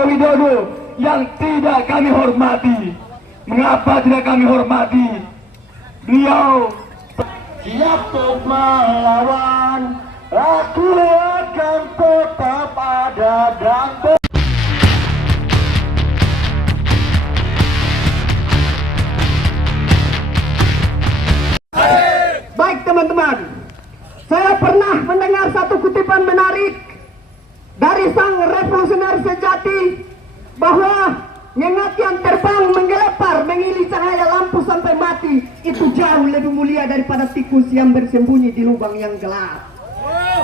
Joko Widodo yang tidak kami hormati. Mengapa tidak kami hormati? Beliau siap untuk melawan, aku akan tetap ada dan baik teman-teman, saya pernah mendengar satu kutipan menarik dari sang revolusioner sejati bahwa nyengat yang terbang menggelepar mengili cahaya lampu sampai mati itu jauh lebih mulia daripada tikus yang bersembunyi di lubang yang gelap.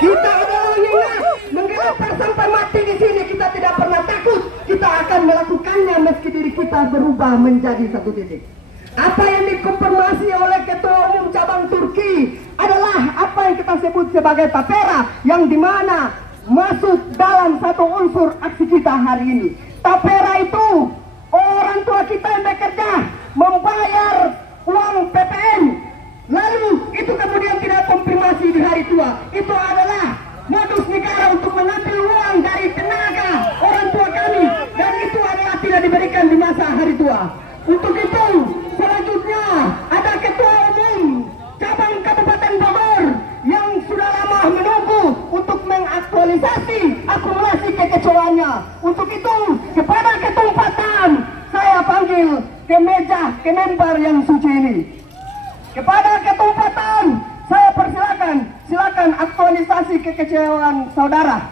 Kita adalah nyengat menggelepar sampai mati di sini, kita tidak pernah takut. Kita akan melakukannya meski diri kita berubah menjadi satu titik. Apa yang dikonfirmasi oleh Ketua Umum Cabang Turki adalah apa yang kita sebut sebagai tapera, yang dimana masuk dalam satu unsur aksi kita hari ini. Tapera itu orang tua kita yang bekerja membayar uang PPN, lalu itu kemudian tidak konfirmasi di hari tua. Itu adalah modus negara untuk mengambil uang dari tenaga orang tua kami, dan itu adalah tidak diberikan di masa hari tua. Untuk itu selanjutnya ada Ketua Umum Cabang Kabupaten Bogor yang sudah lama menunggu untuk mengaktualisasi akumulasi kekecewanya. Untuk itu kepada ketumpatan saya panggil ke meja ke member yang suci ini. Kepada ketumpatan saya persilakan, silakan aktualisasi kekecewaan saudara.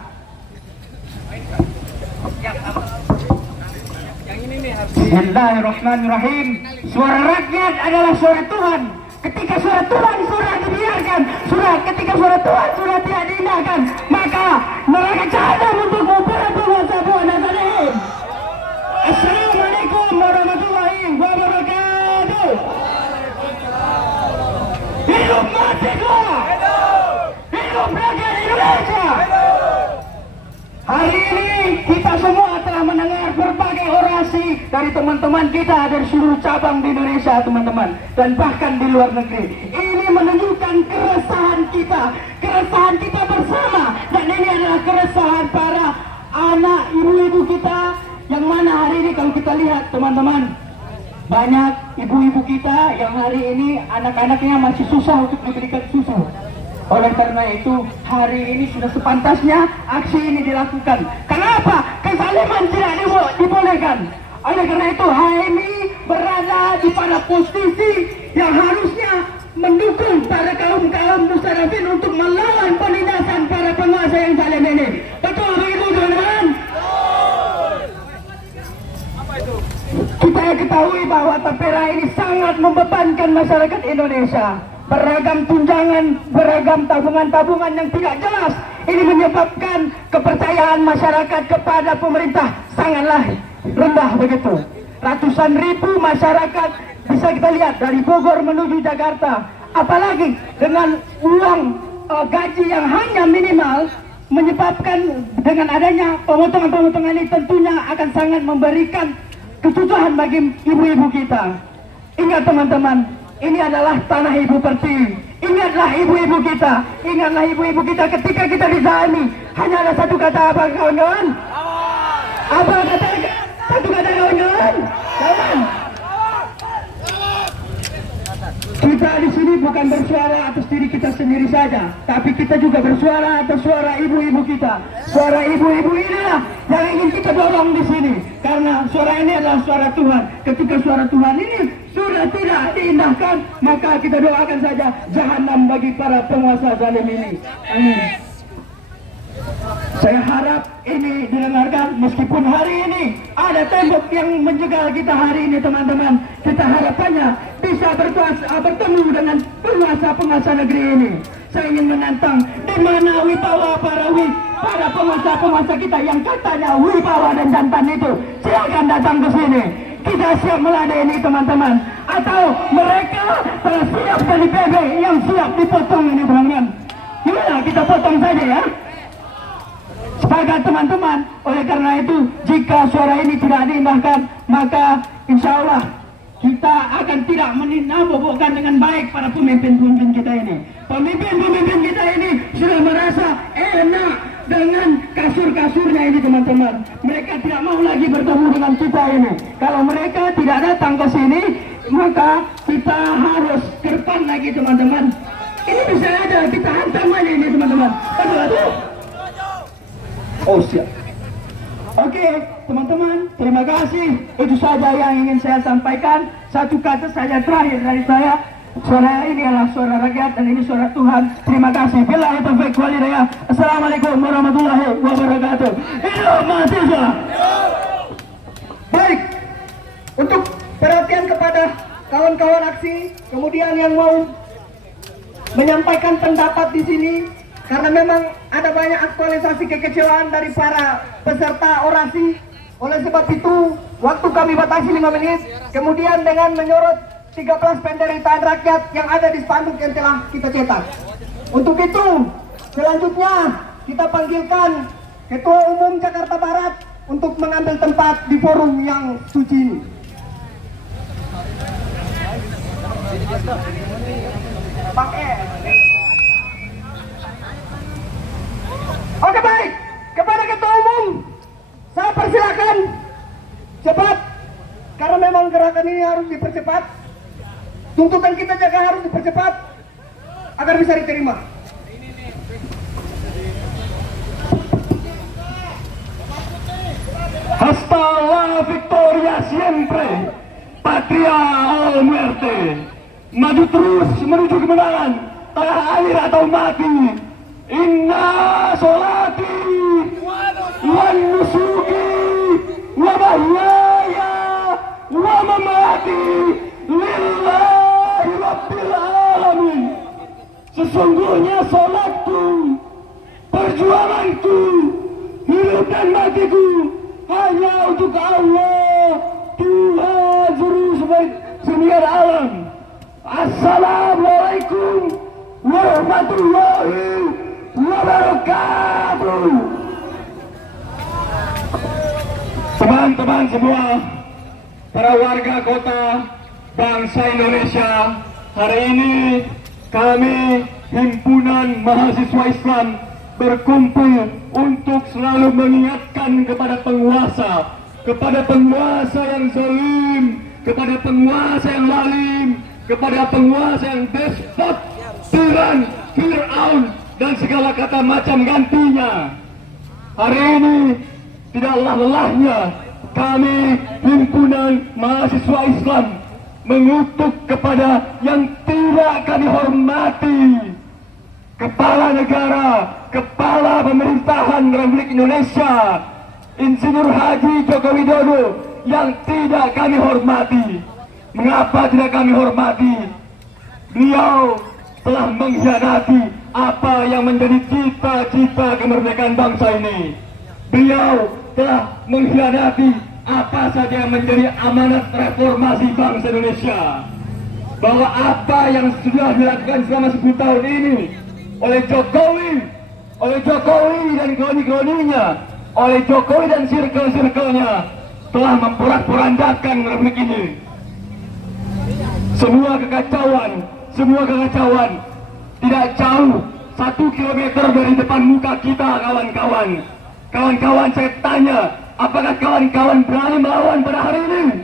Bismillahirrahmanirrahim. Suara rakyat adalah suara Tuhan. Ketika suara Tuhan sudah dibiarkan, ketika suara Tuhan sudah tidak diindahkan, maka neraka jahanam untukmu para penguasa Buana Salim. Assalamualaikum warahmatullahi wabarakatuh. Hidup merdeka! Hidup rakyat Indonesia! Hari ini kita semua telah mendengar berbagai orasi dari teman-teman kita dari seluruh cabang di Indonesia, teman-teman, dan bahkan di luar negeri. Ini menunjukkan keresahan kita bersama, dan ini adalah keresahan para anak ibu-ibu kita, yang mana hari ini kalau kita lihat teman-teman, banyak ibu-ibu kita yang hari ini anak-anaknya masih susah untuk diberikan susu. Oleh karena itu hari ini sudah sepantasnya aksi ini dilakukan. Kenapa? Kezaliman tidak dibolehkan. Oleh karena itu HMI berada di pada posisi yang harusnya mendukung para kaum mustarafin untuk melawan penindasan para penguasa yang zalim ini. Betul begitu teman-teman? Kita ketahui bahwa tapera ini sangat membebankan masyarakat Indonesia. Beragam tunjangan, beragam tabungan-tabungan yang tidak jelas. Ini menyebabkan kepercayaan masyarakat kepada pemerintah sangatlah rendah begitu. Ratusan ribu masyarakat bisa kita lihat dari Bogor menuju Jakarta. Apalagi dengan uang gaji yang hanya minimal, menyebabkan dengan adanya pemotongan-pemotongan ini tentunya akan sangat memberikan kesusahan bagi ibu-ibu kita. Ingat teman-teman, ini adalah tanah ibu pertiwi. Ingatlah ibu-ibu kita. Ingatlah ibu-ibu kita ketika kita dizalimi. Hanya ada satu kata apa kawan-kawan? Apa kata satu kata kawan-kawan? Kawan. Kita di sini bukan bersuara atas diri kita sendiri saja, tapi kita juga bersuara atas suara ibu-ibu kita. Suara ibu-ibu inilah yang ingin kita dorong di sini, karena suara ini adalah suara Tuhan. Ketika suara Tuhan ini sudah tidak diindahkan, maka kita doakan saja jahanam bagi para penguasa zalim ini. Amin. Saya harap ini didengarkan, meskipun hari ini ada tembok yang menjegal kita hari ini teman-teman. Kita harapannya bisa bertemu dengan penguasa-penguasa negeri ini. Saya ingin menantang, di mana wibawa para penguasa-penguasa kita yang katanya wibawa dan jantan itu. Silakan datang ke sini. Kita siap meladeni teman-teman. Atau mereka telah siap dari bebek yang siap dipotong ini teman-teman. Gimana kita potong saja ya? Sepakat teman-teman. Oleh karena itu, jika suara ini tidak diindahkan, maka insya Allah kita akan tidak menabobokkan dengan baik para pemimpin-pemimpin kita ini. Pemimpin-pemimpin kita ini sudah merasa enak dengan kasus kasur-kasurnya ini teman-teman. Mereka tidak mau lagi bertemu dengan kita ini. Kalau mereka tidak datang ke sini, maka kita harus ke depan lagi teman-teman. Ini bisa aja kita hantam aja ini teman-teman. Aduh. Oh siap. Oke teman-teman, terima kasih. Itu saja yang ingin saya sampaikan. Satu kata saja terakhir dari saya. Suara ini adalah suara rakyat dan ini suara Tuhan. Terima kasih. Billahi taufiq wal hidayah. Assalamualaikum warahmatullahi wabarakatuh. Hidup mahasiswa. Baik, untuk perhatian kepada kawan-kawan aksi, kemudian yang mau menyampaikan pendapat di sini, karena memang ada banyak aktualisasi kekecewaan dari para peserta orasi. Oleh sebab itu, waktu kami batasi 5 menit, kemudian dengan menyorot 13 penderitaan rakyat yang ada di spanduk yang telah kita cetak. Untuk itu, selanjutnya kita panggilkan Ketua Umum Jakarta Barat untuk mengambil tempat di forum yang suci ini. Bang E. Oke baik, kepada Ketua Umum, saya persilakan cepat, karena memang gerakan ini harus dipercepat. Tuntutan kita juga harus dipercepat agar bisa diterima. Hasta la victoria siempre, patria o muerte. Maju terus menuju kemenangan, tanah air atau mati. Inna solati wa nusuki wa mahyaya wa mamati lillahi rabbil alamin. Sesungguhnya salatku, perjuanganku, hidup dan matiku hanya untuk Allah, Tuhan seluruh sembilan alam. Assalamualaikum warahmatullahi wabarakatuh. Teman-teman semua, para warga kota bangsa Indonesia, hari ini kami Himpunan Mahasiswa Islam berkumpul untuk selalu mengingatkan kepada penguasa yang zalim, kepada penguasa yang lalim, kepada penguasa yang despot, tiran, Fir'aun, dan segala kata macam gantinya. Hari ini tidaklah lelahnya kami Himpunan Mahasiswa Islam mengutuk kepada yang tidak kami hormati, Kepala Negara, Kepala Pemerintahan Republik Indonesia, Insinyur Haji Joko Widodo, yang tidak kami hormati. Mengapa tidak kami hormati? Beliau telah mengkhianati apa yang menjadi cita-cita kemerdekaan bangsa ini. Beliau telah mengkhianati apa saja yang menjadi amanat reformasi bangsa Indonesia. Bahwa apa yang sudah dilakukan selama 10 tahun ini oleh Jokowi dan kroni-kroninya, oleh Jokowi dan sirkel-sirkelnya, telah memporak-porandakan republik ini. Semua kekacauan tidak jauh 1 kilometer dari depan muka kita, kawan-kawan. Kawan-kawan, saya tanya, apakah kawan-kawan berani melawan pada hari ini?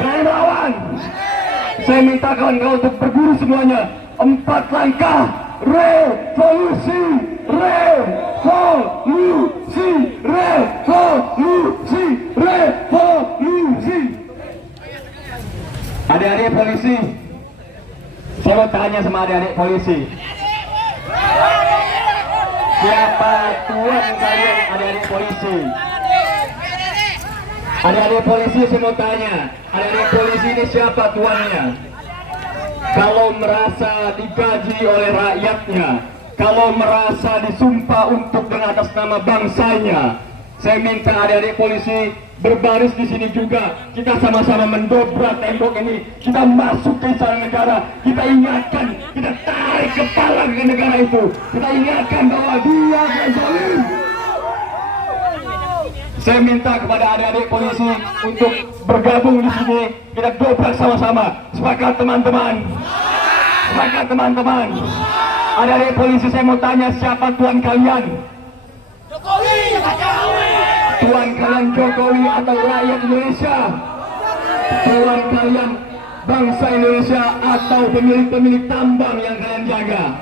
Berani melawan? Saya minta kawan-kawan untuk berburu semuanya. 4 langkah revolusi, revolusi, revolusi, revolusi. Adik-adik polisi, saya mau tanya sama adik-adik polisi, siapa tuan kalian adik-adik polisi? Adik-adik polisi, saya mau tanya, adik-adik polisi ini siapa tuannya? Kalau merasa digaji oleh rakyatnya, kalau merasa disumpah untuk dengan atas nama bangsanya, saya minta adik-adik polisi berbaris di sini juga. Kita sama-sama mendobrak tembok ini. Kita masuk ke istana negara. Kita ingatkan, kita tarik kepala ke negara itu. Kita ingatkan bahwa dia zalim. Saya minta kepada adik-adik polisi untuk bergabung di sini. Kita dobrak sama-sama. Sepakat teman-teman? Sepakat teman-teman? Adik-adik polisi, saya mau tanya, siapa tuan kalian? Tuan kalian Jokowi atau rakyat Indonesia? Tuan kalian bangsa Indonesia atau pemilik-pemilik tambang yang kalian jaga?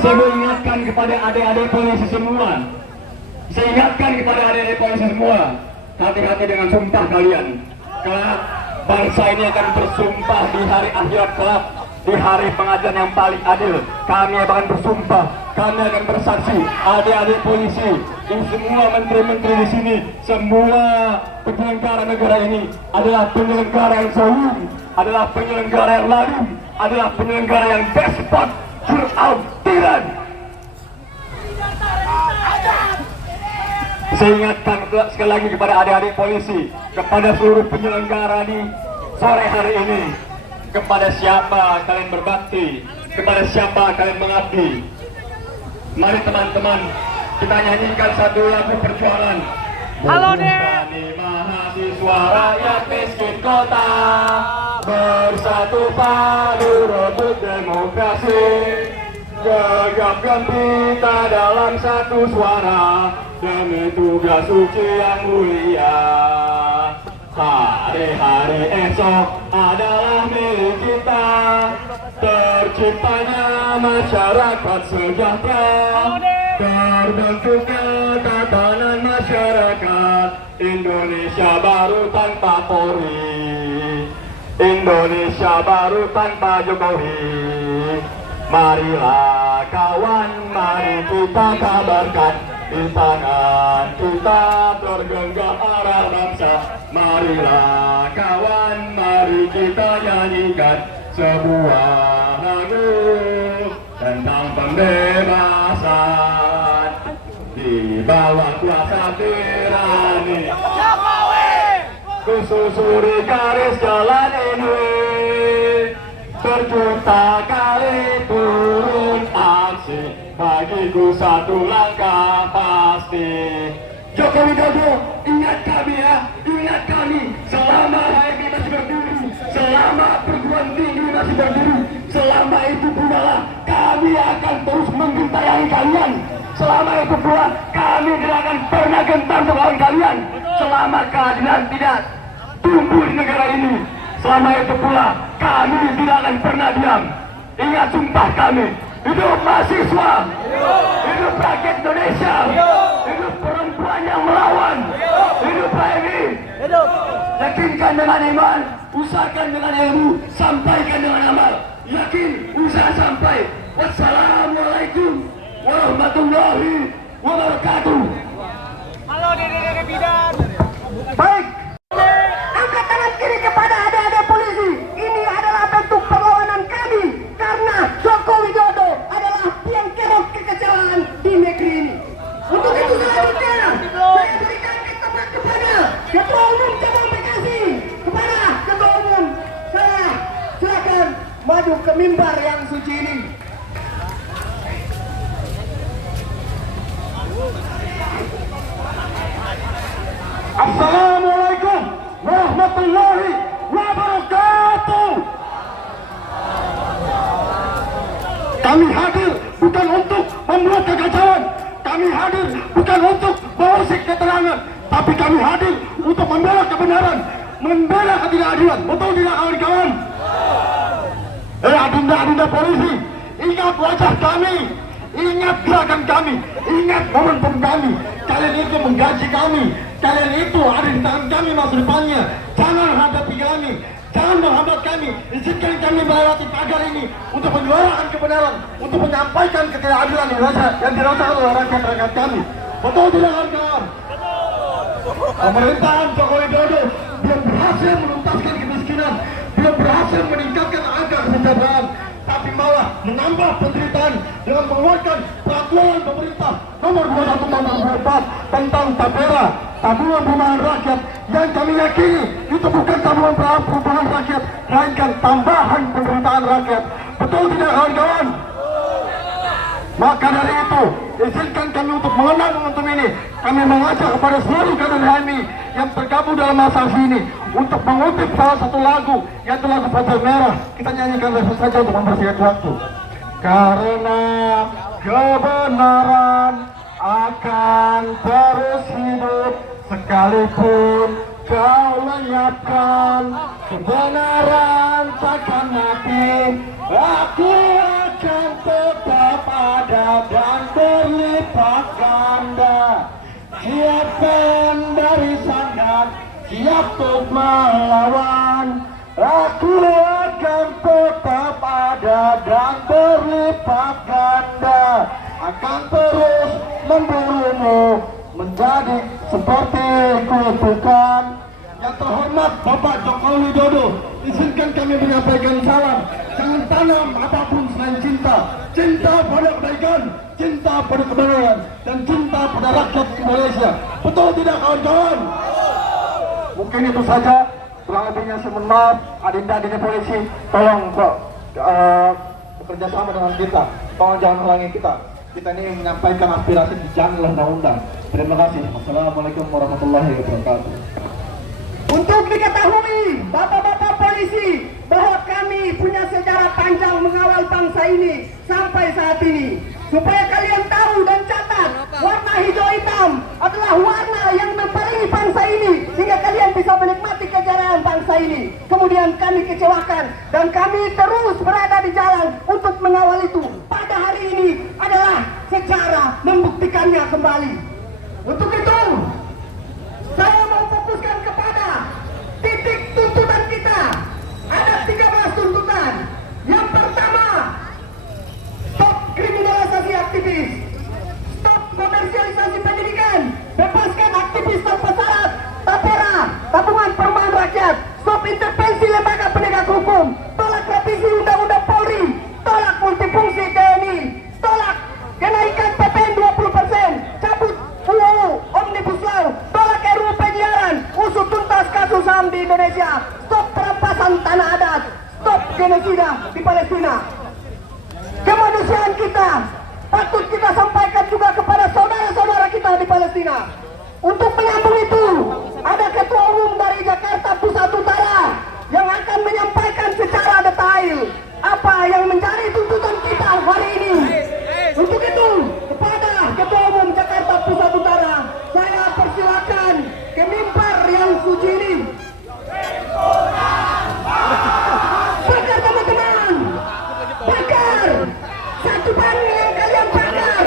Saya mau ingatkan kepada adik-adik polisi semua. Saya ingatkan kepada adik-adik polisi semua. Hati-hati dengan sumpah kalian. Kelak bangsa ini akan bersumpah di hari akhirat kelak. Di hari pengajian yang paling adil, kami akan bersumpah, kami akan bersaksi, adik-adik polisi, ini semua menteri-menteri di sini, semua penyelenggara negara ini adalah penyelenggara yang zalim, adalah penyelenggara yang lalim, adalah penyelenggara yang despot, Fir'aun, tiran. Saya ingatkan sekali lagi kepada adik-adik polisi, kepada seluruh penyelenggara di sore hari ini. Kepada siapa kalian berbakti, kepada siapa kalian mengabdi. Mari teman-teman, kita nyanyikan satu lagu perjuangan. Halo deh. Mahasiswa rakyat miskin kota, bersatu padu rebut demokrasi, gegapkan kita dalam satu suara demi tugas suci yang mulia. Hari-hari esok adalah milik kita, terciptanya masyarakat sejahtera, terbentuknya tatanan masyarakat Indonesia baru tanpa Polri, Indonesia baru tanpa Jokowi. Marilah kawan, mari kita kabarkan, di tangan kita tergenggam arah bangsa. Marilah kawan, mari kita nyanyikan sebuah lagu tentang pembebasan di bawah kuasa tirani. Kususuri garis jalan ini, berjuta kali turun aksi, bagiku satu langkah pasti. Joko Widodo, ingat kami ya, ingat kami. Selama HMI masih berdiri, selama perguruan tinggi masih berdiri, selama itu pula kami akan terus menggentayangi kalian. Selama itu pula kami tidak akan pernah gentar melawan kalian. Selama keadilan tidak tumbuh di negara ini, selama itu pula kami tidak akan pernah diam. Ingat sumpah kami. Hidup mahasiswa, hidup rakyat Indonesia, hidup perempuan yang melawan, hidup HMI. Yakinkan dengan iman, usahakan dengan ilmu, sampaikan dengan amal. Yakin, usaha sampai. Wassalamualaikum warahmatullahi wabarakatuh. Halo Dede Bidan. Baik, angkat tangan kiri kepada adik-adik polisi. Ini adalah bentuk perlawanan kami karena Joko Widodo adalah tiang kerok kekecewaan di negeri ini. Untuk itu selanjutnya saya berikan tempat kepada Ketua Umum Cabang Bekasi, kepada Ketua Umum saya silakan maju ke mimbar yang suci ini. Assalamualaikum warahmatullahi wabarakatuh. Kami hadir bukan untuk membuat kekacauan, kami hadir bukan untuk mengusik keterangan, tapi kami hadir untuk membela kebenaran, membela ketidakadilan. Betul tidak kawan-kawan? Adinda-adinda polisi, ingat wajah kami, ingat gerakan kami, ingat momentum kami. Kalian itu menggaji kami, kalian itu ada di tangan kami masa depannya. Jangan hadapi kami, jangan menghambat kami. Izinkan kami melewati pagar ini untuk menyuarakan kebenaran, untuk menyampaikan ketidakadilan yang dirasakan oleh rakyat-rakyat kami. Betul tidak kawan-kawan? Pemerintahan Joko Widodo belum berhasil menuntaskan kemiskinan, belum berhasil meningkatkan angka kesejahteraan, tapi malah menambah penderitaan dengan mengeluarkan peraturan pemerintah nomor 21 tahun 2004 tentang TAPERA, tabungan perumahan rakyat, yang kami yakini itu bukan tabungan perumahan rakyat, melainkan tambahan penderitaan rakyat. Betul tidak kawan-kawan? Maka dari itu, izinkan kami untuk mengenang momentum ini. Kami mengajak kepada seluruh kader HMI yang tergabung dalam masa ini untuk mengutip salah satu lagu, yaitu lagu Fajar Merah. Kita nyanyikan langsung saja untuk membersihkan waktu. Karena kebenaran akan akan terus hidup sekalipun kau lenyapkan. Kebenaran takkan mati, aku akan tetap ada dan berlipat ganda. Siapkan barisan dan siap untuk melawan. Aku akan tetap ada dan berlipat ganda. Akan terus memburumu menjadi seperti kutukan. Yang terhormat Bapak Joko Widodo, izinkan kami menyampaikan salam. Jangan tanam apapun selain cinta. Cinta pada kebaikan, cinta pada kebenaran, dan cinta pada rakyat Indonesia. Betul tidak kawan-kawan? Mungkin itu saja. Kurang lebihnya saya mohon maaf. Adinda polisi, tolong kok bekerja sama dengan kita. Tolong jangan halangi kita. Kita ini menyampaikan aspirasi di jalan undang-undang. Terima kasih. Assalamualaikum warahmatullahi wabarakatuh. Untuk diketahui, bapak-bapak polisi, bahwa kami punya sejarah panjang mengawal bangsa ini sampai saat ini. Supaya kalian tahu dan catat, warna hijau hitam adalah warna yang membarengi bangsa ini, sehingga kalian bisa menikmati kejayaan bangsa ini. Kemudian kami kecewakan, dan kami terus berada di jalan untuk mengawal itu. Pada hari ini adalah sejarah membuktikannya kembali. Untuk itu, saya mau fokuskan kepada titik tuntutan kita. Ada 13 tuntutan. Yang pertama, stop kriminalisasi aktivis, stop komersialisasi pendidikan, bebaskan aktivis tanpa syarat, tapera, tabungan perumahan rakyat, stop intervensi lembaga penegak hukum, tolak revisi undang-undang Polri, tolak multifungsi TNI, tolak kenaikan PPN 20%, cabut UU Omnibus Law, tolak RUU penyiaran, usut tuntas kasus HAM di Indonesia, stop perampasan tanah adat, stop genosida di Palestina. Kemanusiaan kita patut kita sampaikan juga kepada saudara-saudara kita di Palestina. Untuk menyambung itu, ada Ketua Umum dari Jakarta Pusat Utara yang akan menyampaikan secara detail apa yang menjadi tuntutan kita hari ini. Untuk itu, kepada Ketua Umum Jakarta Pusat Utara, saya persilakan ke mimbar yang suci ini. Bakar teman-teman, bakar satu barang yang kalian bakar,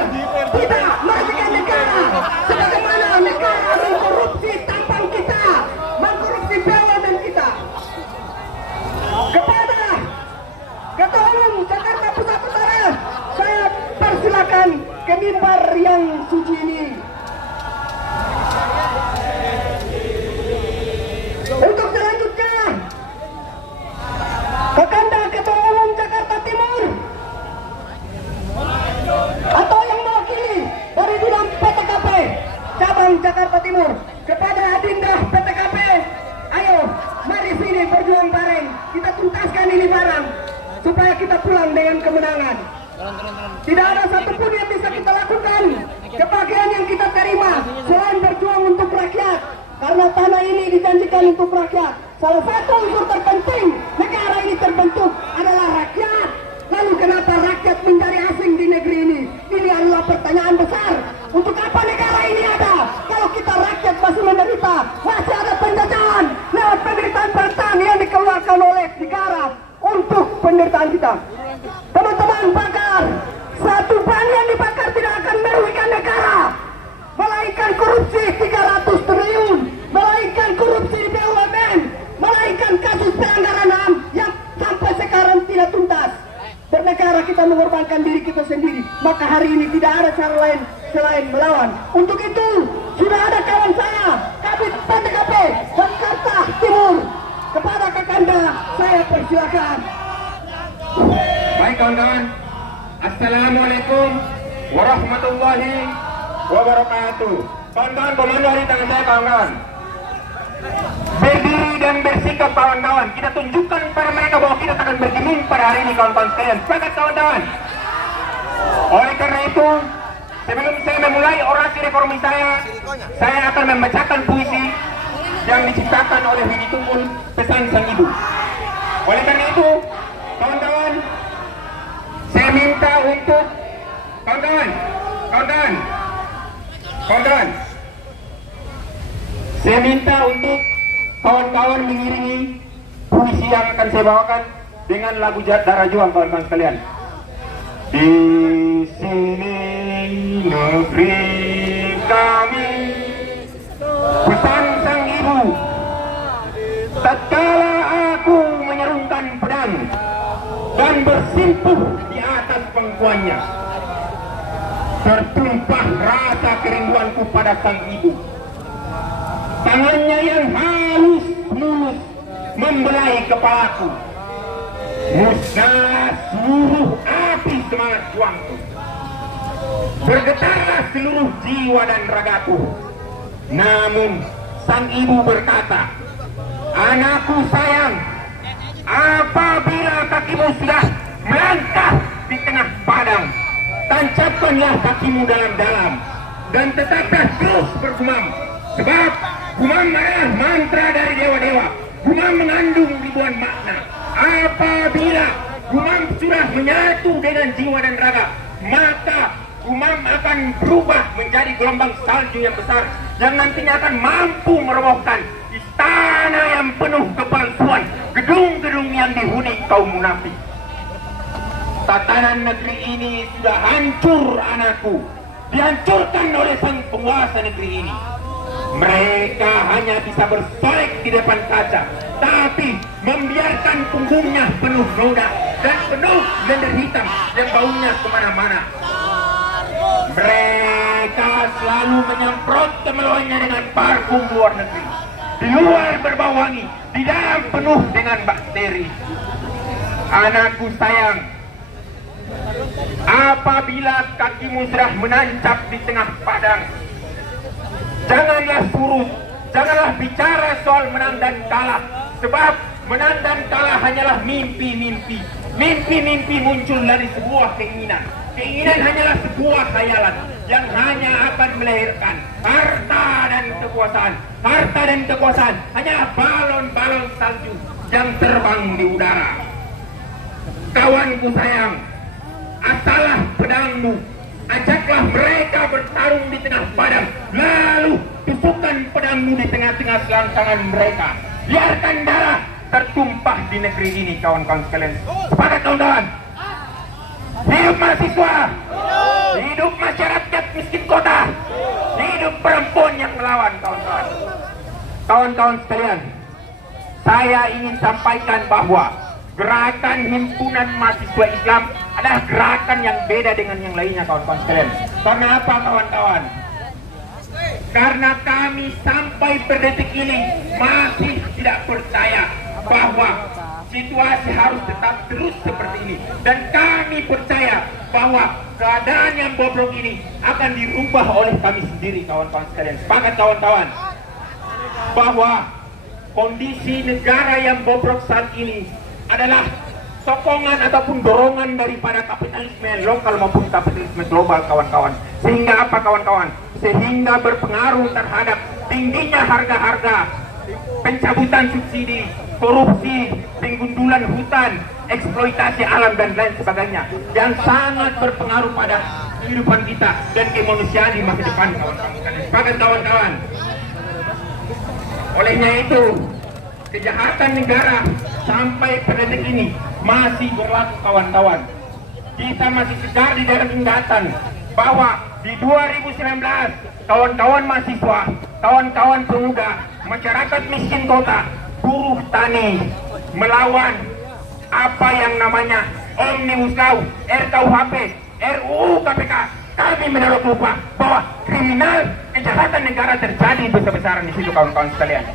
tidak merugikan negara, sebagaimana negara mengkorupsi tampang kita, mengkorupsi BUMN kita. Kepada Ketua Umum Jakarta Pusat Utara, saya persilakan ke mimbar yang suci ini. Untuk selanjutnya, Kakanda Ketua Umum Jakarta Timur atau yang mewakili dari bidang PTKP cabang Jakarta Timur, kepada Adinda PTKP, ayo mari sini berjuang bareng, kita tuntaskan ini barang supaya kita pulang dengan kemenangan. Tidak ada satupun yang bisa kita lakukan, kebahagiaan yang kita terima selain berjuang untuk rakyat, karena tanah ini dijanjikan untuk rakyat. Salah satu unsur terpenting negara ini terbentuk adalah rakyat. Lalu kenapa rakyat mencari asing di negeri ini? Ini adalah pertanyaan besar. Untuk apa negara ini ada kalau kita rakyat masih menderita, masih ada penjajahan lewat penderitaan bertahan yang dikeluarkan oleh negara untuk penderitaan kita. Teman-teman, bakar satu ban yang dibakar tidak akan merugikan negara, melainkan korupsi 300 triliun, melainkan korupsi di BUMN, melainkan kasus pelanggaran HAM yang sampai sekarang tidak tuntas. Bernegara kita mengorbankan diri kita sendiri, maka hari ini tidak ada cara lain selain melawan. Untuk itu, sudah ada kawan saya, Kabid PTKP Jakarta Timur. Kepada Kakanda, saya persilakan. Baik kawan-kawan, Assalamualaikum warahmatullahi wabarakatuh. Kawan-kawan, komando hari tangan saya kawan-kawan. Berdiri dan bersikap kawan-kawan. Kita tunjukkan pada mereka bahwa kita akan bergeming pada hari ini kawan-kawan sekalian. Sepakat kawan-kawan? Oleh karena itu, sebelum saya memulai orasi reformasi saya akan membacakan puisi yang diciptakan oleh Widi Tunggul, Pesan Sang Ibu. Oleh karena itu, kawan-kawan, saya minta untuk kawan-kawan, Kawan-kawan, saya minta untuk kawan-kawan mengiringi puisi yang akan saya bawakan dengan lagu Darah Juang, kawan-kawan sekalian. Di sini negeri kami, pesan sang ibu, tatkala aku menyerungkan pedang dan bersimpuh di atas pangkuannya, tertumpah rasa kerinduanku pada sang ibu. Tangannya yang halus mulus membelai kepalaku, musnah seluruh api semangat juangku, bergetarlah seluruh jiwa dan ragaku. Namun sang ibu berkata, anakku sayang, apabila kakimu sudah melangkah di tengah padang, tancapkanlah kakimu dalam-dalam dan tetaplah terus bergumam, sebab gumam adalah mantra dari dewa-dewa. Gumam mengandung ribuan makna. Apabila gumam sudah menyatu dengan jiwa dan raga, maka gumam akan berubah menjadi gelombang salju yang besar yang nantinya akan mampu merobohkan istana yang penuh kepalsuan, gedung-gedung yang dihuni kaum munafik. Tatanan negeri ini sudah hancur, anakku, dihancurkan oleh sang penguasa negeri ini. Mereka hanya bisa bersolek di depan kaca, tapi membiarkan punggungnya penuh noda dan penuh lendir hitam yang baunya kemana-mana. Mereka selalu menyemprot kemeluannya dengan parfum luar negeri. Di luar berbau wangi, di dalam penuh dengan bakteri. Anakku sayang, apabila kakimu sudah menancap di tengah padang, janganlah surut, janganlah bicara soal menang dan kalah, sebab menang dan kalah hanyalah mimpi-mimpi. Mimpi-mimpi muncul dari sebuah keinginan. Keinginan hanyalah sebuah khayalan yang hanya akan melahirkan harta dan kekuasaan. Harta dan kekuasaan hanya balon-balon salju yang terbang di udara. Kawanku sayang, asalah pedangmu, ajaklah mereka bertarung di tengah padang, lalu tusukkan pedangmu di tengah-tengah selangkangan mereka. Biarkan darah tertumpah di negeri ini, kawan-kawan sekalian. Sepakat, kawan-kawan? Hidup mahasiswa, hidup masyarakat miskin kota, hidup perempuan yang melawan, kawan-kawan. Kawan-kawan sekalian, saya ingin sampaikan bahwa gerakan himpunan mahasiswa Islam adalah gerakan yang beda dengan yang lainnya, kawan-kawan sekalian. Karena apa, kawan-kawan? Karena kami sampai per detik ini masih tidak percaya bahwa situasi harus tetap terus seperti ini. Dan kami percaya bahwa keadaan yang bobrok ini akan dirubah oleh kami sendiri, kawan-kawan sekalian. Sepakat, kawan-kawan? Bahwa kondisi negara yang bobrok saat ini adalah sokongan ataupun dorongan daripada kapitalisme lokal maupun kapitalisme global, kawan-kawan. Sehingga apa, kawan-kawan? Sehingga berpengaruh terhadap tingginya harga-harga, pencabutan subsidi, korupsi, penggundulan hutan, eksploitasi alam dan lain sebagainya, yang sangat berpengaruh pada kehidupan kita dan kemanusiaan di masa depan, kawan-kawan. Sepakat, kawan-kawan? Olehnya itu, kejahatan negara sampai pada detik ini masih berlaku, kawan-kawan. Kita masih sedar di dalam ingatan bahwa di 2019 kawan-kawan mahasiswa, kawan-kawan pemuda, masyarakat miskin kota, buruh tani melawan apa yang namanya Omnibus Law, RKUHP, RUU KPK. Kami menolak lupa bahwa kriminal kejahatan negara terjadi besar-besaran di situ, kawan-kawan sekalian.